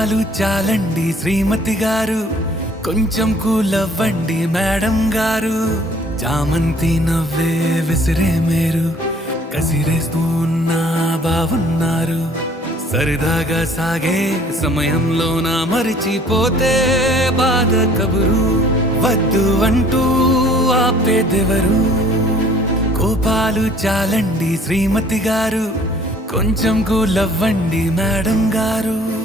చాలండి శ్రీమతి గారు, కొంచెం కూలవ్వండి మేడం గారు. చామంతి నవ్వే విసిరే మేరు, కసిరేస్తూ ఉన్నా బాగున్నారు. సరదాగా సాగే సమయంలోన మరిచిపోతే బాధ కబురు. వద్దు అంటూ ఆపేదెవరు? కోపాలు చాలండి శ్రీమతి గారు, కొంచెం కూలవ్వండి మేడం గారు.